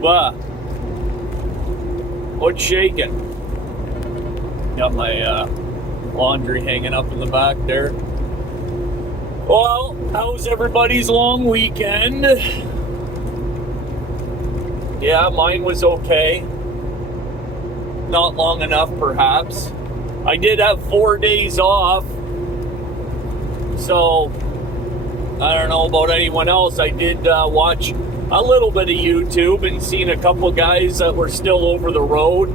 Bah, what's shaking? Got my laundry hanging up in the back there. Well, how's everybody's long weekend? Yeah, mine was okay. Not long enough, perhaps. I did have 4 days off, so I don't know about anyone else. I did watch a little bit of YouTube and seen a couple guys that were still over the road.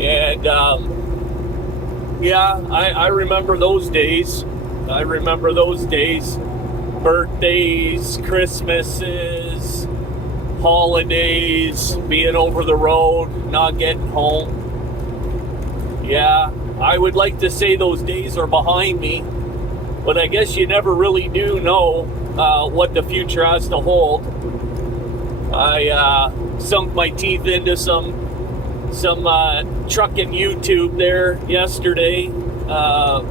And yeah, I remember those days. I remember those days. Birthdays, Christmases, holidays, being over the road, not getting home. Yeah, I would like to say those days are behind me, but I guess you never really do know what the future has to hold. I sunk my teeth into some trucking YouTube there yesterday,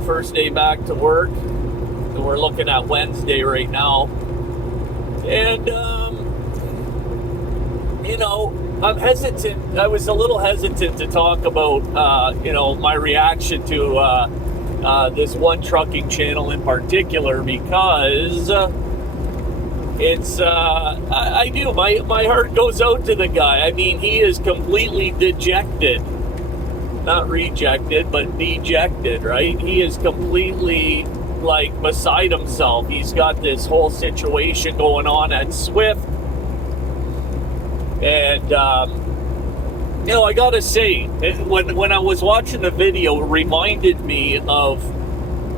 first day back to work. So we're looking at Wednesday right now. And, I'm hesitant. I was a little hesitant to talk about, my reaction to this one trucking channel in particular, because it's, I do. My heart goes out to the guy. I mean, he is completely dejected. Not rejected, but dejected, right? He is completely, beside himself. He's got this whole situation going on at Swift. And, I gotta say, when I was watching the video, it reminded me of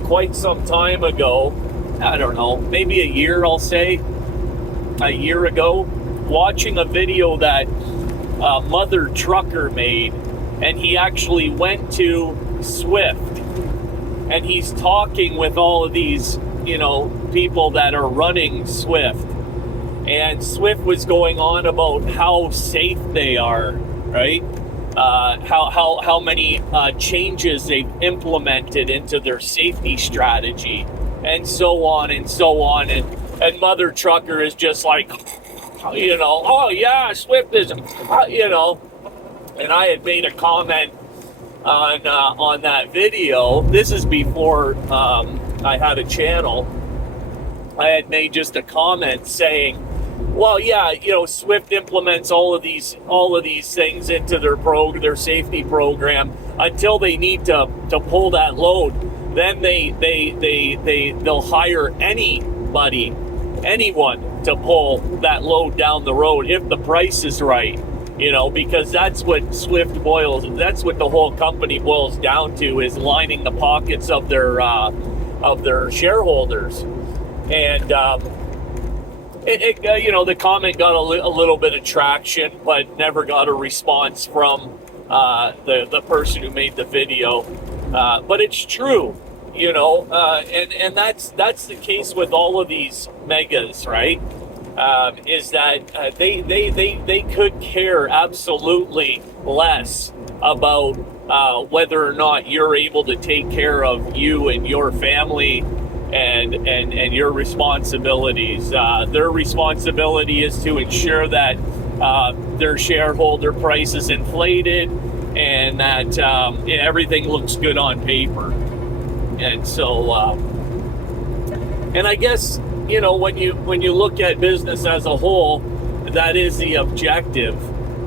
quite some time ago. I don't know, maybe a year, I'll say. A year ago, watching a video that Mother Trucker made, and he actually went to Swift, and he's talking with all of these, people that are running Swift, and Swift was going on about how safe they are, right? How many changes they've implemented into their safety strategy, and so on and so on, and Mother Trucker is just like, oh yeah, Swift is, and I had made a comment on that video. This is before I had a channel. I had made just a comment saying, well, yeah, Swift implements all of these things into their safety program until they need to pull that load. Then they'll hire anyone to pull that load down the road if the price is right, because that's what that's what the whole company boils down to, is lining the pockets of their shareholders. And the comment got a little bit of traction, but never got a response from the person who made the video. But it's true. And that's the case with all of these megas, right? Is that they could care absolutely less about whether or not you're able to take care of you and your family and your responsibilities. Their responsibility is to ensure that their shareholder price is inflated and that everything looks good on paper. And so, and I guess, when you look at business as a whole, that is the objective.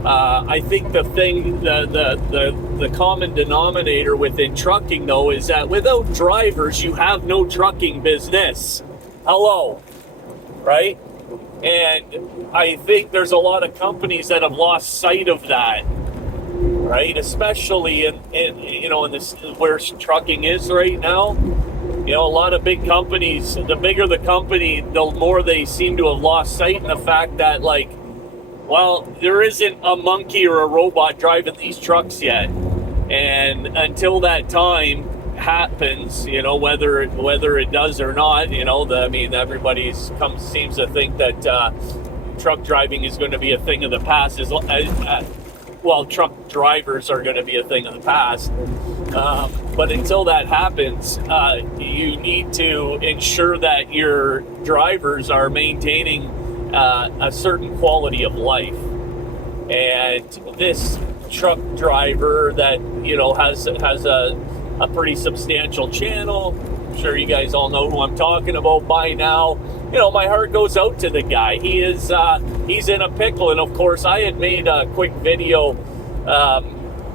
I think the thing, the common denominator within trucking, though, is that without drivers, you have no trucking business. Hello, right? And I think there's a lot of companies that have lost sight of that, right? Especially in this, where trucking is right now. A lot of big companies, the bigger the company, the more they seem to have lost sight in the fact that, there isn't a monkey or a robot driving these trucks yet. And until that time happens, whether it does or not, everybody seems to think that truck driving is going to be a thing of the past. Truck drivers are going to be a thing of the past. But until that happens, you need to ensure that your drivers are maintaining a certain quality of life. And this truck driver that, you know, has a pretty substantial channel, I'm sure you guys all know who I'm talking about by now. You know, my heart goes out to the guy. He is he's in a pickle. And of course, I had made a quick video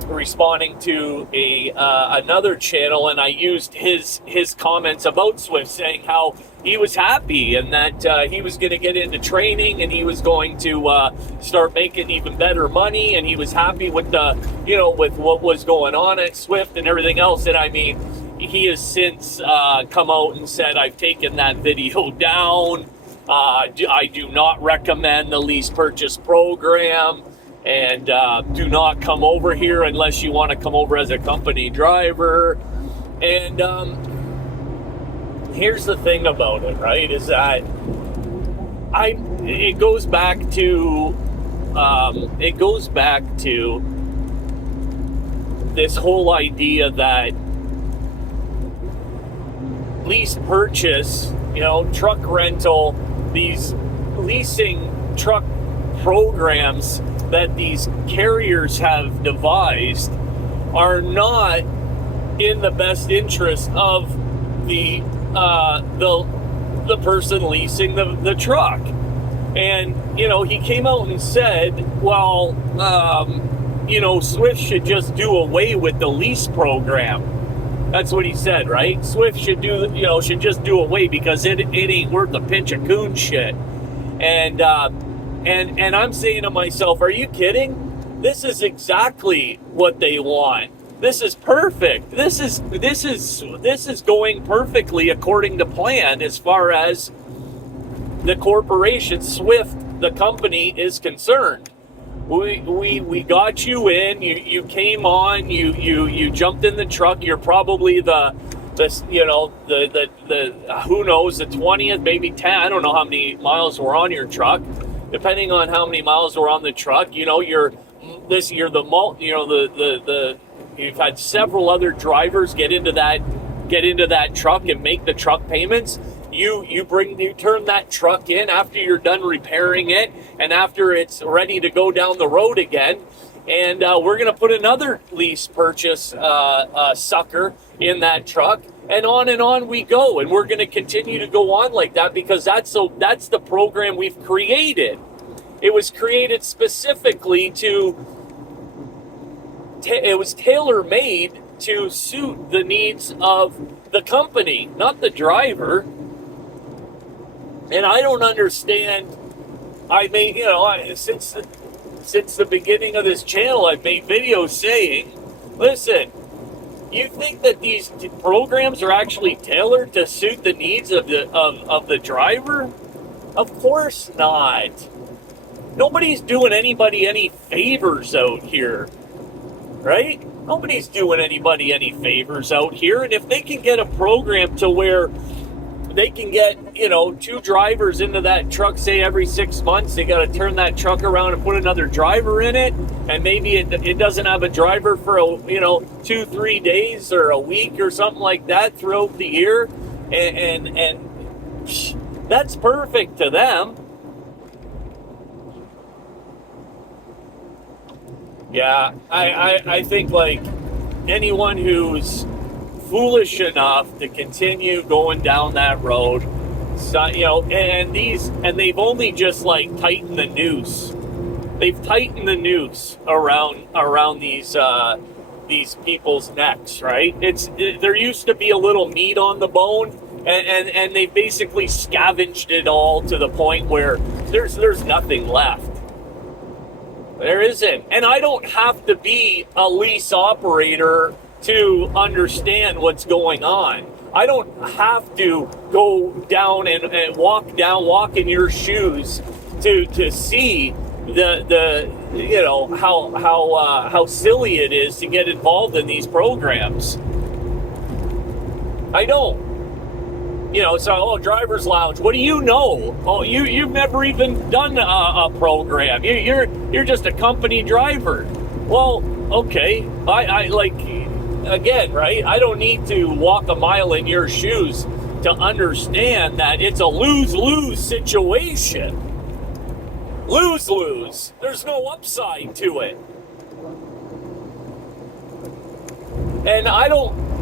responding to another channel, and I used his comments about Swift, saying how he was happy and that he was going to get into training and he was going to start making even better money, and he was happy with the, you know, with what was going on at Swift and everything else. And I mean, he has since come out and said, I've taken that video down. I do not recommend the lease purchase program. And do not come over here unless you want to come over as a company driver. And here's the thing about it, right? Is that it goes back to this whole idea that lease purchase, you know, truck rental, these leasing truck programs that these carriers have devised are not in the best interest of the person leasing the truck. And, you know, he came out and said, well, you know, Swift should just do away with the lease program. That's what he said, right? Swift should should just do away because it ain't worth a pinch of coon shit. And I'm saying to myself, are you kidding? This is exactly what they want. This is perfect. This is going perfectly according to plan as far as the corporation Swift, the company, is concerned. We got you in. You came on. You jumped in the truck. You're probably the who knows, the 20th, maybe 10. I don't know how many miles were on your truck. Depending on how many miles were on the truck, you know, you've had several other drivers get into that truck and make the truck payments. You turn that truck in after you're done repairing it and after it's ready to go down the road again. And we're going to put another lease purchase sucker in that truck, and on we go. And we're going to continue to go on like that because that's the program we've created. It was created specifically it was tailor-made to suit the needs of the company, not the driver. And I don't understand. Since the beginning of this channel, I've made videos saying, listen, you think that these programs are actually tailored to suit the needs of the driver? Of course not. Nobody's doing anybody any favors out here, right? Nobody's doing anybody any favors out here. And if they can get a program to where they can get, you know, 2 drivers into that truck, say every 6 months, they got to turn that truck around and put another driver in it, and maybe it doesn't have a driver for 2-3 days or a week or something like that throughout the year, and that's perfect to them. Yeah, I think like anyone who's foolish enough to continue going down that road, so, you know, and they've only just like tightened the noose. They've tightened the noose around these people's necks, right? There used to be a little meat on the bone, and they basically scavenged it all to the point where there's nothing left. There isn't. And I don't have to be a lease operator to understand what's going on. I don't have to go down and walk in your shoes to see the how silly it is to get involved in these programs. I don't. Driver's Lounge. What do you know? Oh, you've never even done a program. You're just a company driver. Well, okay. I like, again, right? I don't need to walk a mile in your shoes to understand that it's a lose-lose situation. Lose-lose. There's no upside to it. And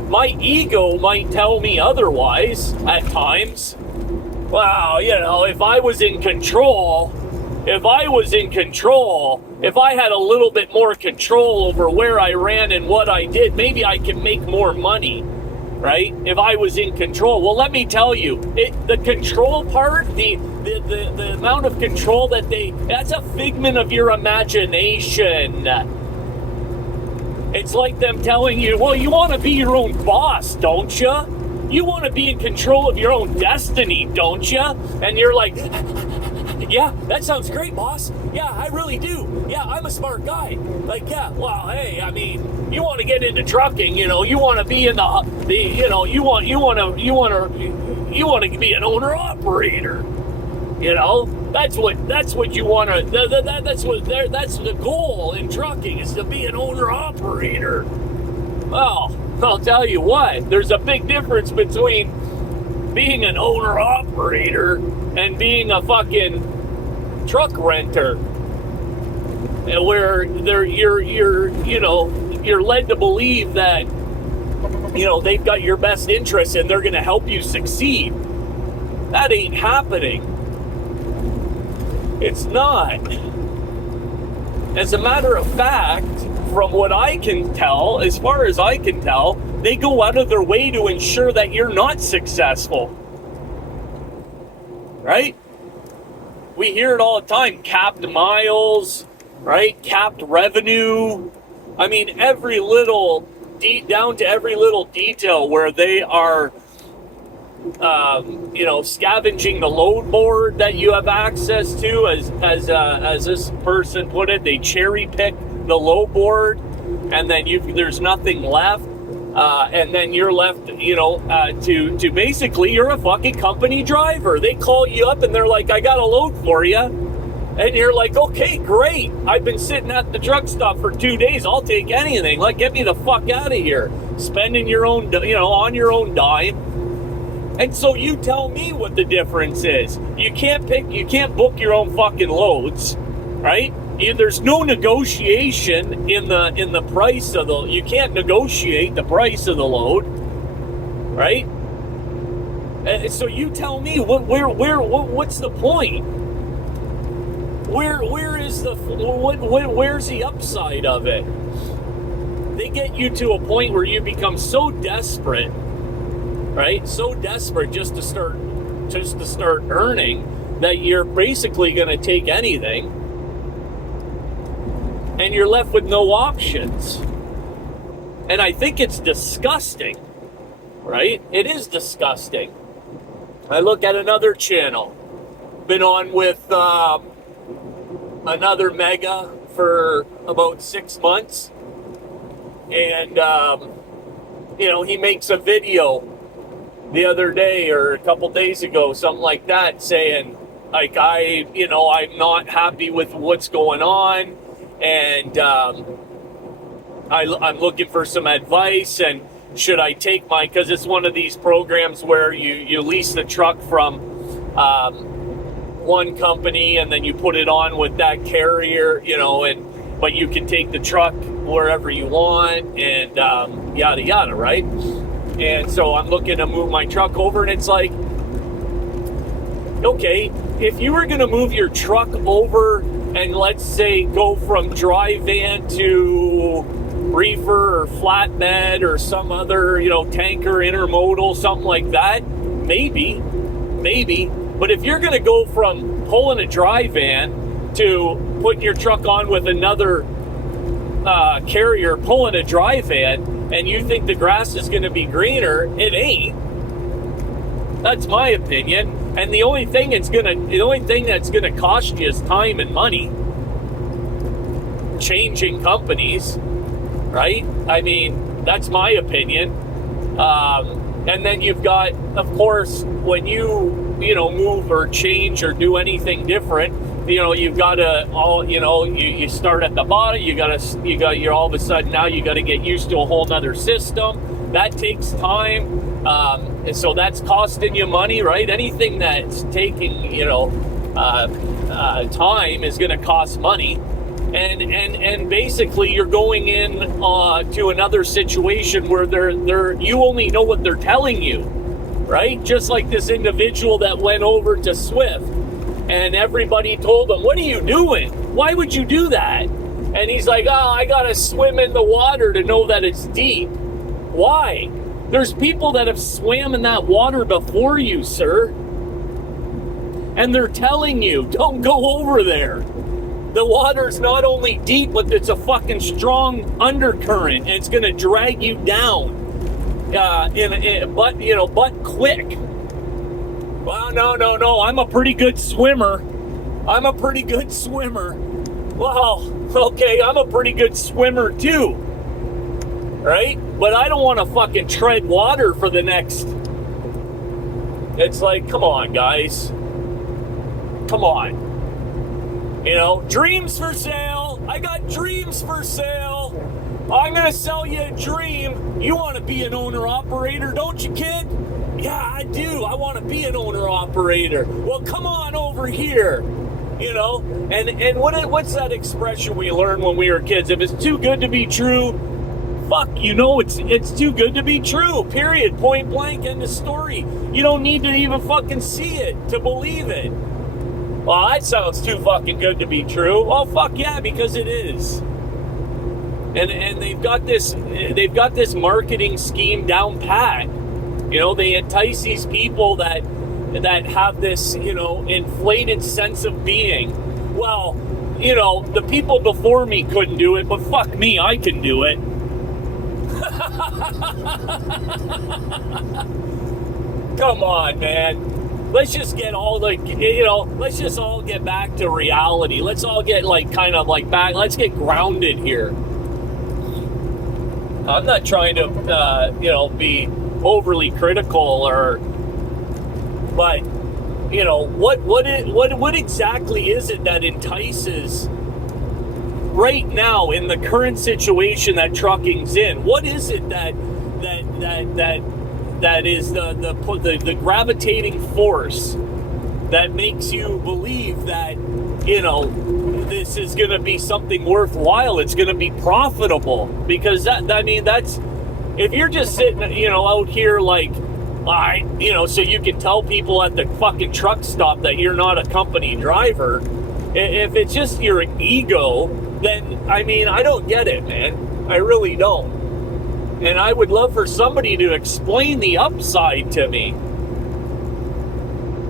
my ego might tell me otherwise at times. Wow, if I was in control, if I had a little bit more control over where I ran and what I did, maybe I can make more money, right? If I was in control. Well, let me tell you, the control part, the amount of control that's a figment of your imagination. It's like them telling you, well, you want to be your own boss, don't you? You want to be in control of your own destiny, don't you? And you're like, yeah, that sounds great, boss. Yeah, I really do. Yeah, I'm a smart guy. Like, yeah, well, hey, I mean, you want to get into trucking, you want to be in you want to be an owner operator. That's what you want to. That's the goal in trucking, is to be an owner operator. Well, I'll tell you what. There's a big difference between being an owner operator and being a fucking truck renter, where you're led to believe that they've got your best interests and they're going to help you succeed. That ain't happening. It's not. As a matter of fact, from what I can tell, as far as I can tell, they go out of their way to ensure that you're not successful. Right? We hear it all the time. Capped miles, right? Capped revenue. I mean, every little, down to every little detail where they are scavenging the load board that you have access to, as this person put it. They cherry pick the load board, and then there's nothing left, and then you're left, to basically, you're a fucking company driver. They call you up and they're like, I got a load for you, and you're like, okay, great. I've been sitting at the truck stop for 2 days. I'll take anything. Like, get me the fuck out of here. Spending your own, on your own dime. And so you tell me what the difference is. You can't book your own fucking loads, right? There's no negotiation in the price of you can't negotiate the price of the load, right? And so you tell me what's the point? Where's the upside of it? They get you to a point where you become so desperate, right? So desperate just to start earning, that you're basically going to take anything, and you're left with no options. And I think it's disgusting, right? It is disgusting. I look at another channel, been on with another mega for about 6 months, and he makes a video the other day or a couple days ago, something like that, saying, like, I'm not happy with what's going on, and I'm looking for some advice, and should I take because it's one of these programs where you lease the truck from one company, and then you put it on with that carrier, but you can take the truck wherever you want, and yada yada, right? And so I'm looking to move my truck over, and it's like, okay, if you were going to move your truck over and, let's say, go from dry van to reefer or flatbed or some other, tanker, intermodal, something like that, maybe. But if you're going to go from pulling a dry van to putting your truck on with another carrier pulling a dry van, and you think the grass is going to be greener, it ain't. That's my opinion. And the only thing that's going to cost you is time and money. Changing companies, right? I mean, that's my opinion. And then you've got, of course, when you move or change or do anything different, you've got to you start at the bottom. You're all of a sudden now you got to get used to a whole nother system. That takes time, and so that's costing you money, right? Anything that's taking time is going to cost money. And basically you're going in to another situation where you only know what they're telling you, right? Just like this individual that went over to Swift and everybody told him, what are you doing? Why would you do that? And he's like, oh, I gotta swim in the water to know that it's deep. Why? There's people that have swam in that water before you, sir. And they're telling you, don't go over there. The water's not only deep, but it's a fucking strong undercurrent, and it's going to drag you down. But quick. Well, no. I'm a pretty good swimmer. Well, okay, I'm a pretty good swimmer too. Right? But I don't want to fucking tread water for the next. It's like, come on, guys. Come on. You know, dreams for sale. I got dreams for sale. I'm going to sell you a dream. You want to be an owner-operator, don't you, kid? Yeah, I do. I want to be an owner-operator. Well, come on over here. You know, and what's that expression we learned when we were kids? If it's too good to be true, fuck, you know it's too good to be true. Period. Point blank. End of story. You don't need to even fucking see it to believe it. Well, that sounds too fucking good to be true. Well, fuck yeah, because it is. And they've got this marketing scheme down pat. You know, they entice these people that have this, you know, inflated sense of being. Well, you know, the people before me couldn't do it, but fuck me, I can do it. Come on, man. Let's just get let's just all get back to reality. Let's all get back. Let's get grounded here. I'm not trying to, be overly critical but, you know, what exactly is it that entices right now in the current situation that trucking's in? What is it that is the gravitating force that makes you believe that, you know, this is going to be something worthwhile? It's going to be profitable, because that's if you're just sitting, you know, out here so you can tell people at the fucking truck stop that you're not a company driver. If it's just your ego, then I don't get it, man. I really don't. And I would love for somebody to explain the upside to me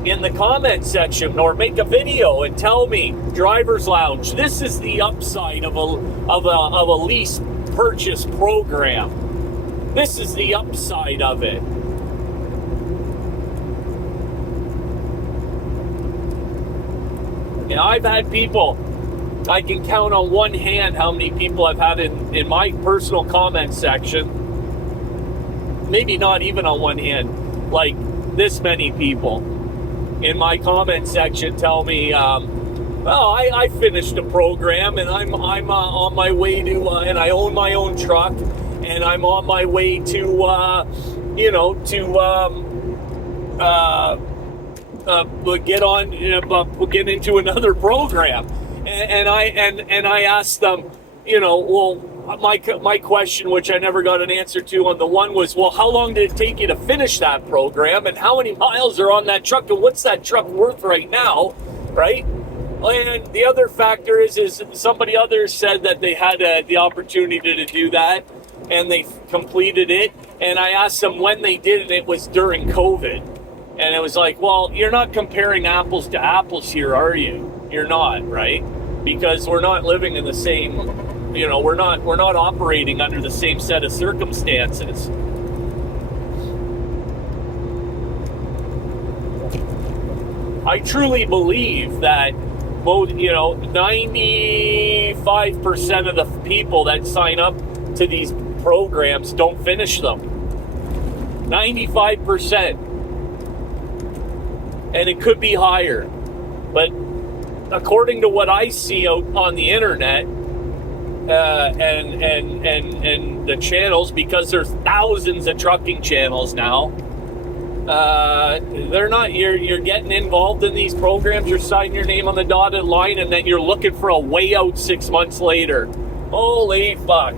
in the comment section, or make a video and tell me, Driver's Lounge, this is the upside of a lease purchase program. This is the upside of it. Now, I've had people, I can count on one hand how many people I've had in my personal comment section. Maybe not even on one hand, like this many people in my comment section tell me, I finished a program and I'm on my way to, and I own my own truck, and I'm on my way to, get into another program. And I asked them, my question, which I never got an answer to on the one, was, well, how long did it take you to finish that program, and how many miles are on that truck, and what's that truck worth right now, right? And the other factor is somebody others said that they had the opportunity to do that, and they completed it, and I asked them when they did it. It was during COVID, and it was like, well, you're not comparing apples to apples here, are you? You're not, right? Because we're not living in the same, we're not operating under the same set of circumstances. I truly believe that 95% of the people that sign up to these programs don't finish them. 95%. And it could be higher. But according to what I see out on the internet, and the channels, because there's thousands of trucking channels now, they're not. You're getting involved in these programs. You're signing your name on the dotted line, and then you're looking for a way out 6 months later. Holy fuck!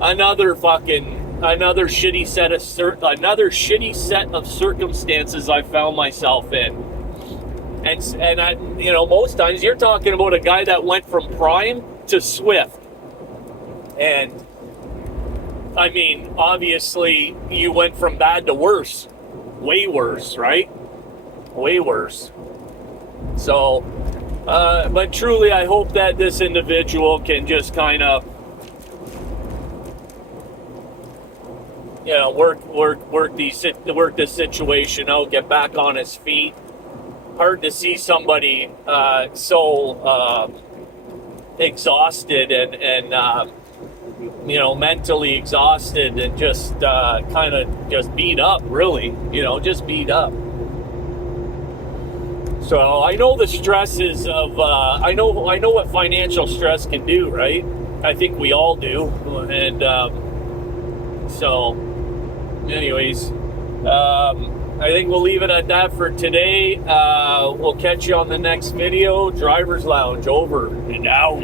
Another shitty set of circumstances I found myself in. And I, most times you're talking about a guy that went from Prime to Swift, and I mean, obviously you went from bad to worse. Way worse, right? Way worse. So, but truly, I hope that this individual can just kind of, work this situation out, get back on his feet. Hard to see somebody so exhausted and mentally exhausted and just kind of just beat up, really, just beat up. So I know the stresses of, I know what financial stress can do, right? I think we all do. And so anyways, I think we'll leave it at that for today. We'll catch you on the next video. Driver's Lounge over and out.